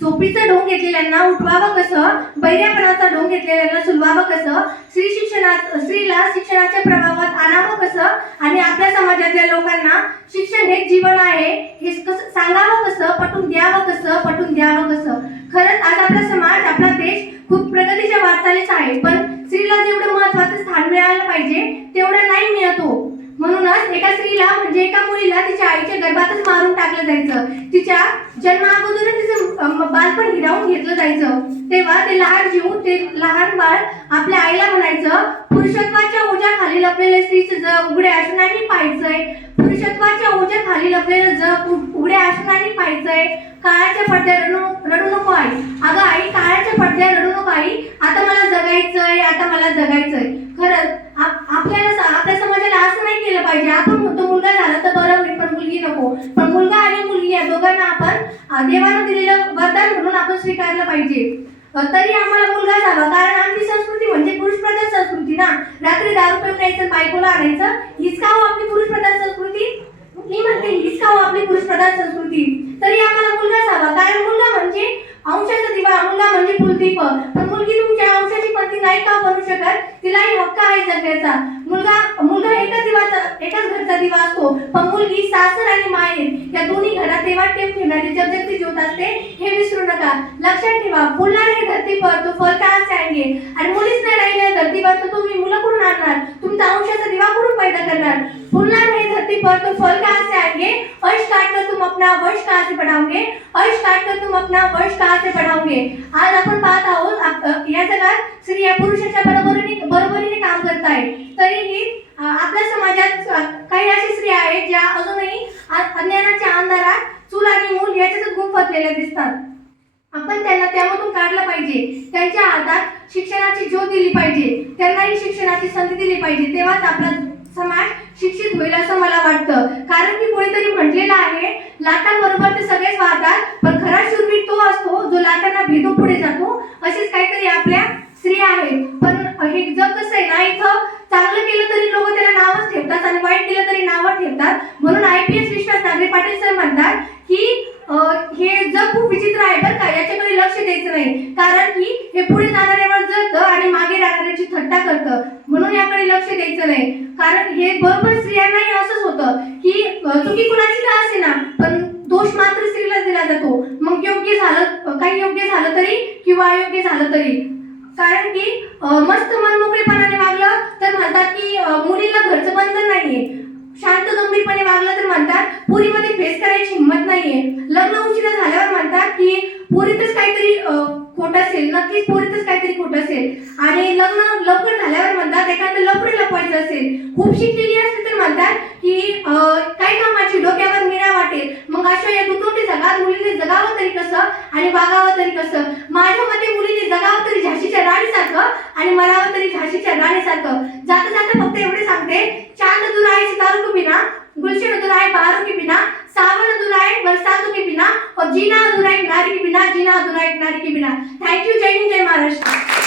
झोपीचं ढोंग घेतलेल्यांना उठवावं कसं, बैऱ्यापणाचा ढोंग घेतलेल्यांना सुलवावं कसं, स्त्रीला शिक्षणाच्या प्रभावात आणावं कसं आणि आपल्या समाजातल्या लोकांना शिक्षण हे जीवन आहे हे कसं सांगावं कसं, पटवून द्यावं कसं. खरंच आज आपला समाज, आपला देश खूप प्रगतीच्या वाटचालीस आहे, पण स्त्रीला जेवढं महत्त्वाचं स्थान मिळालं पाहिजे तेवढं नाही मिळत हो. म्हणूनच एका स्त्रीला म्हणजे एका मुलीला तिच्या आईच्या गर्भातच मारून टाकलं जायचं, तिच्या जन्माअगोदरच तिचं बालपण हिरावून घेतलं जायचं. तेव्हा ते लहान जीव, ते लहान बाळ आपल्या आईला म्हणायचं, पुरुषत्वाच्या ओझ्याखाली लपलेले स्त्रीचं जग उघड्या आशनाने पाहायचंय, पुरुषत्वाच्या ओझ्याखाली लपलेलं जग उघड्या आशनाने पाहायचंय. काळाच्या पडद्यात रडू नको आई, अगं आई काळाच्या पडद्यात रडू नको आई, आता मला जगायचंय. खरंच आपल्या समाजाला असं नाही केलं पाहिजे. आपण म्हणतो मुलगा झाला तर बरं होईल, पण मुलगी नको. पण मुलगा आणि मुलगी या दोघांना आपण देवानं दिलेलं वरदान म्हणून आपण स्वीकारलं पाहिजे. तरी आम्हाला मुलगा झाला, कारण आमची संस्कृती म्हणजे पुरुषप्रधान संस्कृती ना. रात्री दारू पिऊन यायचं, बायकोला आणायचं, हीच का हो आपली पुरुषप्रधान संस्कृती? मी म्हणते हीच का हो आपली पुरुषप्रधान संस्कृती? तरी आम्हाला मुलगा झाला, कारण मुलगा म्हणजे अंशाचा दिवा, मुलगा म्हणजे कुलदीप. पण मुलगी तुमच्या अंशाची पत्नी नाही का बनू शकत? तिलाही हक्क आहे जगण्याचा. मुलगा एकाच घरचा दिवा असतो, पण मुलगी सासर आणि माहेर या दोन्ही घरात देवात टेप ठेवणारी जगजगती ज्योत असते, हे विसरू नका. लक्षात ठेवा, फुलना नाही धरती पर तो फल कहाँ से आएंगे, आणि मुलीच नाही राहिल्या धरतीवर तर तुम्ही मुलं कुठून आणणार? तुमचा अंशाचा दिवा कुठून पैदा करणार? फुलना नहीं धरती पर तो फल कहाँ से आएंगे, अर्श काट कर तुम अपना वंश कहाँ से बढ़ाओगे, अर्श काट कर तुम अपना वंश कहाँ से बढ़ाओगे. आज आपण पाहत आहोत या जगात स्त्रिया पुरुषाच्या बरोबरीने काम करत आहेत. तरीही आपल्या समाजात काही अशी स्त्रिया आहेत ज्या अजूनही अज्ञानाच्या अंधारात चूल आणि मूल याच्यातच गुंफलेल्या दिसतात. आपण त्यांना त्यामधून काढलं पाहिजे. त्यांच्या हातात शिक्षणाची ज्योत दिली पाहिजे, त्यांनाही शिक्षणाची संधी दिली पाहिजे. तेव्हाच आपला समाज शिक्षित होईल असं मला वाटतं. कारण की कोणीतरी म्हटलेलं आहे, लाटांबरोबर ते सगळेच वाहतात, पण खरा शूरवीर तो असतो जो लाटांना भेदून पुढे जातो. अशीच काहीतरी आपल्या स्त्रिया आहेत. पण हे जग कसं आहे ना, इथं चांगलं केलं तरी लोक त्याला नावच ठेवतात आणि वाईट केलं तरी नावच ठेवतात. म्हणून IPS विश्वास नागरे पाटील सर म्हणतात की हे जग खूप विचित्र आहे बरं का, याच्याकडे लक्ष द्यायचं नाही. कारण की हे पुढे जाणाऱ्यावर जळतं आणि मागे राहणाऱ्याची थट्टा करतं. म्हणून याकडे लक्ष द्यायचं नाही. कारण हे बरोबर स्त्रियांनाही असंच होतं की चुकी कुणाची का असे ना, पण दोष मात्र स्त्रीला दिला जातो. मग काही योग्य झालं तरी किंवा अयोग्य झालं तरी. कारण की मस्त मनमोकळेपणाने वागलं तर म्हणतात की मुलीला घरचं बंधन नाहीये. शांत गंभीरपणे वागलं तर म्हणतात पुरीमध्ये फेस करायची हिंमत नाहीये. लग्न उशिरा झाल्यावर म्हणतात की पुरीतच काहीतरी खोटं असेल, नक्कीच पुरीतच काहीतरी खोटं असेल. आणि लग्न लवकर झाल्यावर म्हणतात एखादं लफडे लपवायचं असेल. खूप शिकलेली असते तर म्हणतात की काय कामाची, डोक्यावर मिळा वाटेल. मग अशा या दुतोटी जगात मुलीने जगावं तरी कसं आणि वागावं तरी कसं? माझ्या मते मुलीने जगावं तरी झाशीच्या राणीसारखं आणि मरावं तरी झाशीच्या राणीसारखं. जाता जाता फक्त एवढे सांगते, चांद दूर आए सितारों के बिना, गुलशन दूर आए बहारों के बिना, सावन दूर आए बरसातों के बिना, और जीना दूर आए नारी के बिना, जीना दूर आए नारी के बिना. Thank you. जय हिंद, जय महाराष्ट्र.